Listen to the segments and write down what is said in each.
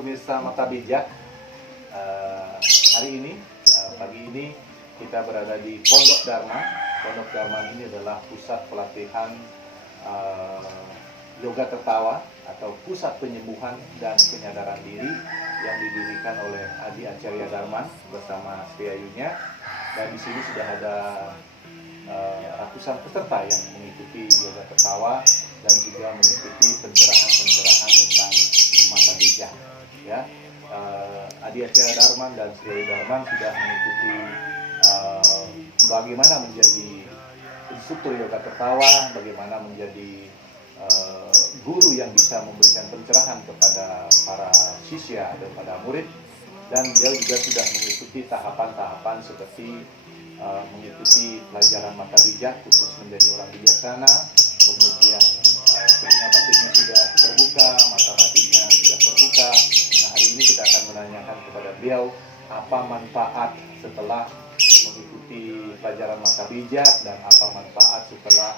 pemirsa Mata Bijak. Hari ini, pagi ini kita berada di Pondok Dharma. Pondok Dharma ini adalah pusat pelatihan yoga tertawa atau pusat penyembuhan dan penyadaran diri yang didirikan oleh Adi Acarya Dharman bersama Sri Ayunya. Dan di sini sudah ada ratusan peserta yang mengikuti yoga tertawa dan juga mengikuti pencerahan-pencerahan tentang mata bijak. Ya, Adi Acarya Dharman dan Sri Ayu Dharman sudah mengikuti bagaimana menjadi instruktur yoga tertawa, bagaimana menjadi guru yang bisa memberikan pencerahan kepada para siswa atau pada murid, dan beliau juga sudah mengikuti tahapan-tahapan seperti mengikuti pelajaran mata bijak khusus menjadi orang bijaksana, kemudian telinga batinnya sudah terbuka, mata batinnya sudah terbuka. Nah, hari ini kita akan menanyakan kepada beliau apa manfaat setelah mengikuti pelajaran mata bijak dan apa manfaat setelah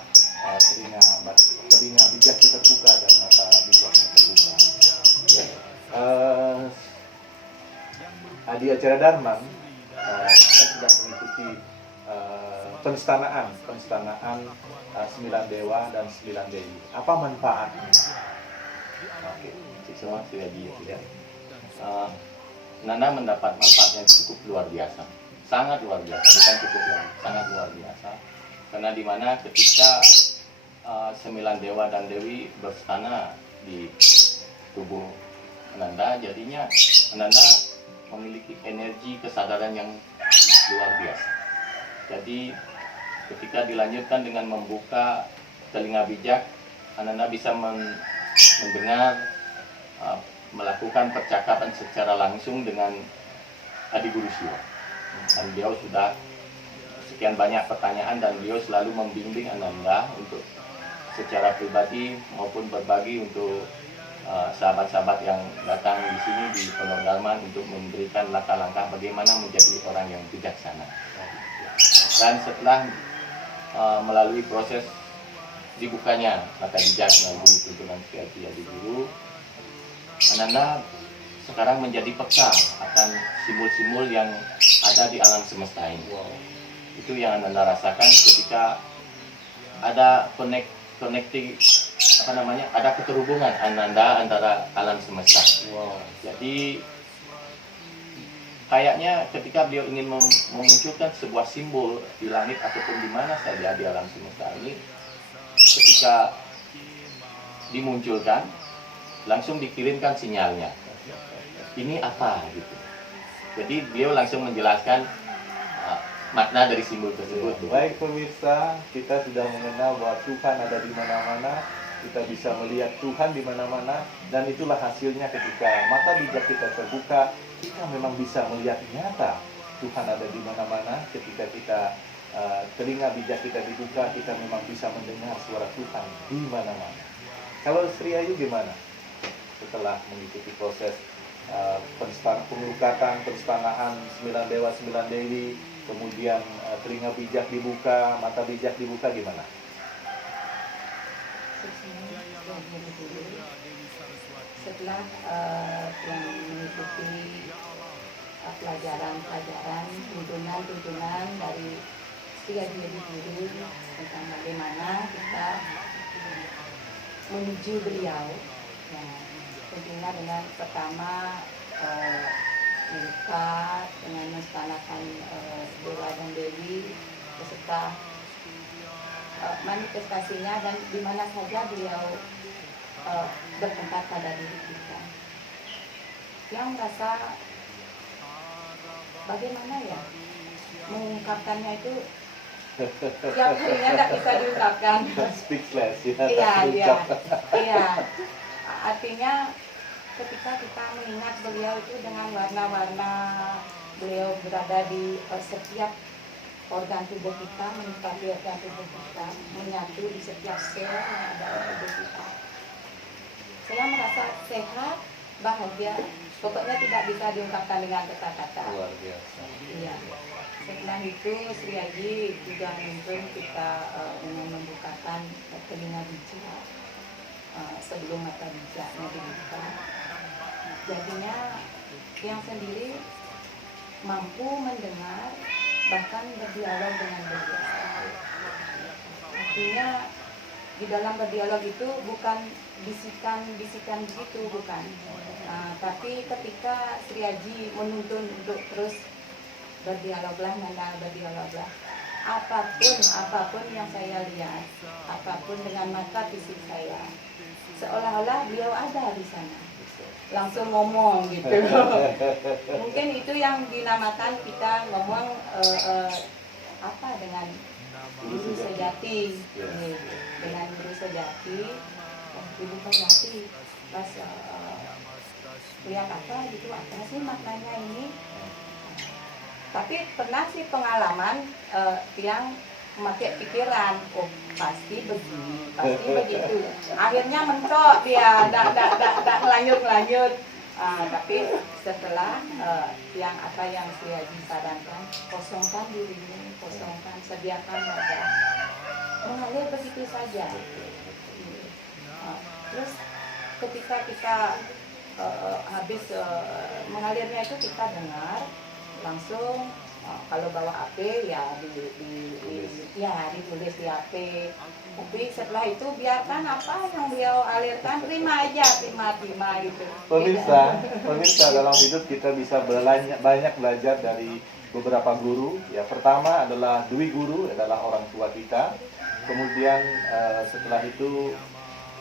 telinga bijaknya terbuka dan mata bijaknya terbuka. Ya. Adi Acarya Dharman kan sudah mengikuti penstanaan 9 dewa dan 9 dewi. Apa manfaatnya? Oke, semua sudah ya. Nanda mendapat manfaat yang cukup luar biasa, sangat luar biasa, bukan cukup sangat luar biasa. Karena dimana ketika 9 dewa dan dewi berstana di tubuh Ananda, jadinya Ananda memiliki energi kesadaran yang luar biasa. Jadi ketika dilanjutkan dengan membuka telinga bijak, Ananda bisa mendengar, melakukan percakapan secara langsung dengan Adi Guru Siwa. Dan beliau sudah sekian banyak pertanyaan dan beliau selalu membimbing Ananda untuk secara pribadi maupun berbagi untuk sahabat-sahabat yang datang di sini di Pondok Dharma untuk memberikan langkah-langkah bagaimana menjadi orang yang bijaksana. Dan setelah melalui proses dibukanya mata bijak melalui tuntunan Sri Adi Guru, Ananda sekarang menjadi peka akan simbol-simbol yang ada di alam semesta ini. Itu yang Ananda rasakan ketika ada ada keterhubungan Ananda antara alam semesta. Jadi kayaknya ketika beliau ingin memunculkan sebuah simbol di langit ataupun di mana saja di alam semesta ini, ketika dimunculkan langsung dikirimkan sinyalnya. Ini apa gitu. Jadi beliau langsung menjelaskan makna dari simbol tersebut. Baik pemirsa, kita sudah mengenal bahwa Tuhan ada di mana-mana, kita bisa melihat Tuhan di mana-mana, dan itulah hasilnya ketika mata bijak kita terbuka, kita memang bisa melihat nyata Tuhan ada di mana-mana. Ketika kita telinga bijak kita dibuka, kita memang bisa mendengar suara Tuhan di mana-mana. Kalau Sri Ayu gimana? Setelah mengikuti proses pengelukatan, penstanaan 9 dewa, 9 dewi, kemudian telinga bijak dibuka, mata bijak dibuka, gimana? Setelah yang mengikuti pelajaran-pelajaran, tuntunan dari Sri Adi Guru tentang bagaimana kita menuju beliau, ya, tentunya dengan pertama membuka dengan menstanakan dewa dan dewi beserta manifestasinya dan di mana saja beliau bertempat pada diri kita. Yang merasa bagaimana ya mengungkapkannya itu yang harinya tidak bisa diungkapkan. Speechless ya. Iya. Artinya ketika kita mengingat beliau itu dengan warna-warna beliau berada di setiap organ tubuh kita, menikmati organ tubuh kita, menyatu di setiap sel yang ada di tubuh kita. Saya merasa sehat, bahagia, pokoknya tidak bisa diungkapkan dengan kata-kata. Luar biasa. Iya. Setelah itu Sri Adi juga menuntun kita dengan membukakan telinga bijak sebelum mata bijaknya dibuka. Jadinya yang sendiri mampu mendengar, bahkan berdialog dengan beliau. Artinya di dalam berdialog itu bukan bisikan-bisikan begitu, bukan. Tapi ketika Sri Aji menuntun untuk terus berdialoglah Nanda, berdialoglah. Apapun yang saya lihat, apapun dengan mata fisik saya, seolah-olah beliau ada di sana. Langsung ngomong gitu. Mungkin itu yang dinamakan kita ngomong dengan guru sejati. Dengan guru sejati, ibu sejati. Pas lihat apa gitu, apa sih maknanya ini? Tapi pernah sih pengalaman yang memakai pikiran, oh pasti begini, pasti begitu. Akhirnya mentok dia, tak lanjut. Tapi setelah yang Sri Aji sarankan, kosongkan dirimu, sediakan wadah, mengalir begitu saja. Terus ketika kita habis mengalirnya itu kita dengar langsung. Kalau bawa HP ya ditulis di HP. Tapi setelah itu biarkan apa yang beliau alirkan, terima gitu. Pemirsa dalam hidup kita bisa banyak belajar dari beberapa guru. Ya, pertama adalah Dwi Guru, adalah orang tua kita. Kemudian setelah itu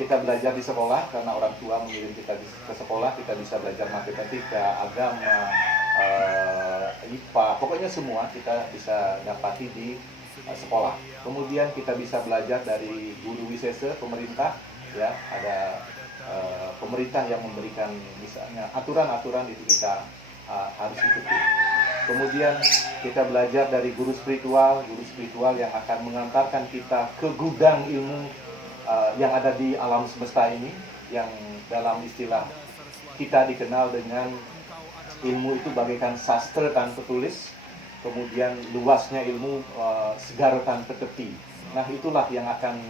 kita belajar di sekolah karena orang tua mengirim kita ke sekolah, kita bisa belajar matematika, agama, IPA, pokoknya semua kita bisa dapati di sekolah. Kemudian kita bisa belajar dari guru wisesa pemerintah, ya, ada pemerintah yang memberikan misalnya aturan-aturan itu kita harus ikuti. Kemudian kita belajar dari guru spiritual yang akan mengantarkan kita ke gudang ilmu yang ada di alam semesta ini, yang dalam istilah kita dikenal dengan ilmu itu bagaikan sastra tanpa tulis, kemudian luasnya ilmu segar tanpa tepi. Nah, itulah yang akan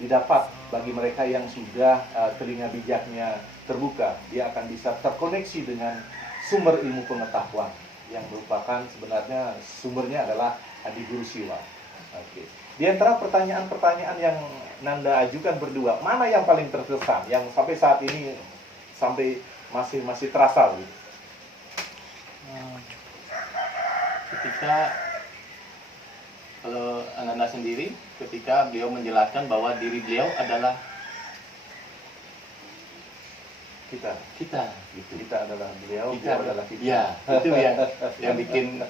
didapat bagi mereka yang sudah telinga bijaknya terbuka. Dia akan bisa terkoneksi dengan sumber ilmu pengetahuan yang merupakan sebenarnya sumbernya adalah Adi Guru Siwa. Oke. Di antara pertanyaan-pertanyaan yang Nanda ajukan berdua, mana yang paling terkesan, yang sampai saat ini masih terasa gitu? Ketika kalau Ananda sendiri, ketika beliau menjelaskan bahwa diri beliau adalah kita gitu. Kita adalah beliau adalah kita. Ya, itu yang bikin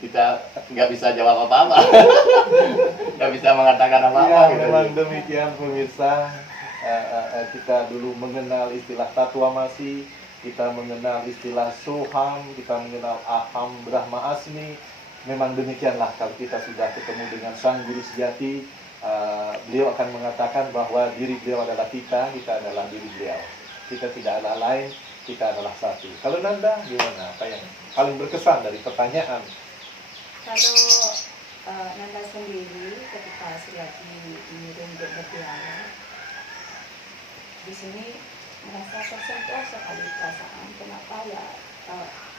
kita nggak bisa jawab apa-apa, nggak bisa mengatakan apa-apa. Ya, gitu. memang demikian pemirsa. Kita dulu mengenal istilah Tatwamasi, kita mengenal istilah Soham, kita mengenal Aham Brahma Asmi. Memang demikianlah kalau kita sudah ketemu dengan Sang Guru Sejati, beliau akan mengatakan bahwa diri beliau adalah kita adalah diri beliau. Kita tidak ada lain, kita adalah satu. Kalau Nanda gimana? Apa yang paling berkesan dari pertanyaan? Kalau Nanda sendiri ketika Sri Aji mengirim untuk berdialog, di sini merasa tersentuh sekali perasaan. Kenapa ya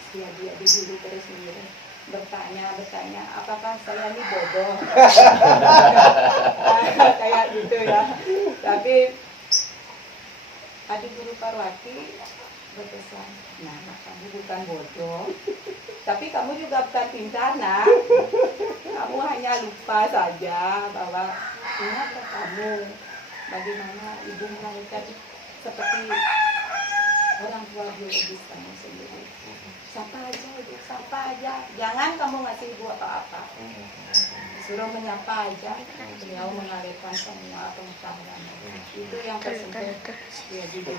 Sri Aji dulu terus mengirim bertanya, apakah saya ini bodoh? Kayak gitu ya. Tapi Adi Guru Parwati berpesan, nah kamu bukan bodoh, tapi kamu juga bukan pintar, nak. Kamu hanya lupa saja bahwa ingatlah kamu bagaimana ibu melahirkan seperti orang tua biologis kamu sendiri. Sapa aja, jangan kamu ngasih ibu apa-apa. Suruh menyapa aja, beliau mengalirkan semua pengetahuan. Itu yang tersentuh ya juga.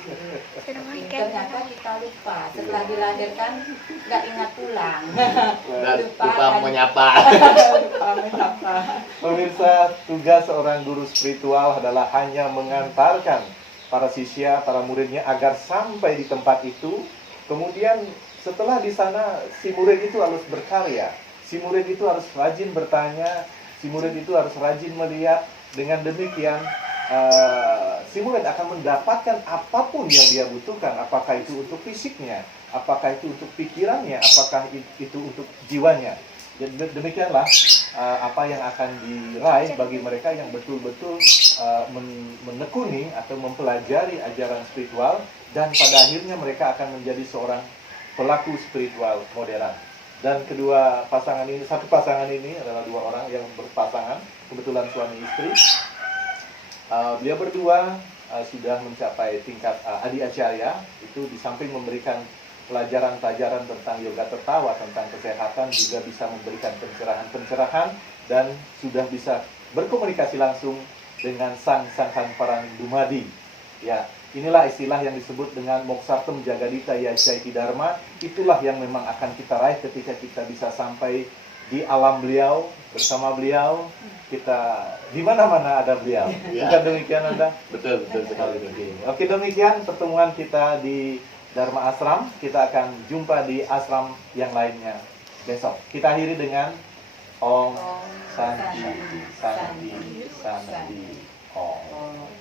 Ternyata kita lupa, setelah dilahirkan nggak ingat pulang. lupa menyapa. Pemirsa, tugas seorang guru spiritual adalah hanya mengantarkan para sisya, para muridnya agar sampai di tempat itu. Kemudian setelah di sana, si murid itu harus berkarya, si murid itu harus rajin bertanya, si murid itu harus rajin melihat. Dengan demikian si murid akan mendapatkan apapun yang dia butuhkan, apakah itu untuk fisiknya, apakah itu untuk pikirannya, apakah itu untuk jiwanya. Demikianlah apa yang akan diraih bagi mereka yang betul-betul menekuni atau mempelajari ajaran spiritual, dan pada akhirnya mereka akan menjadi seorang pelaku spiritual modern. Dan kedua pasangan ini, satu pasangan ini adalah dua orang yang berpasangan, kebetulan suami istri. Dia berdua sudah mencapai tingkat Adi Acarya, itu di samping memberikan pelajaran-pelajaran tentang yoga tertawa, tentang kesehatan, juga bisa memberikan pencerahan-pencerahan, dan sudah bisa berkomunikasi langsung dengan Sang Parang Dumadi. Ya, inilah istilah yang disebut dengan Moksartem Jagadita Yacaiti Dharma. Itulah yang memang akan kita raih ketika kita bisa sampai di alam beliau, bersama beliau, kita di mana-mana ada beliau. Ya. Bukan demikian Anda? Betul sekali. Oke, demikian pertemuan kita di Dharma Ashram. Kita akan jumpa di ashram yang lainnya besok. Kita akhiri dengan Om Santi, Santi, Santi, Om.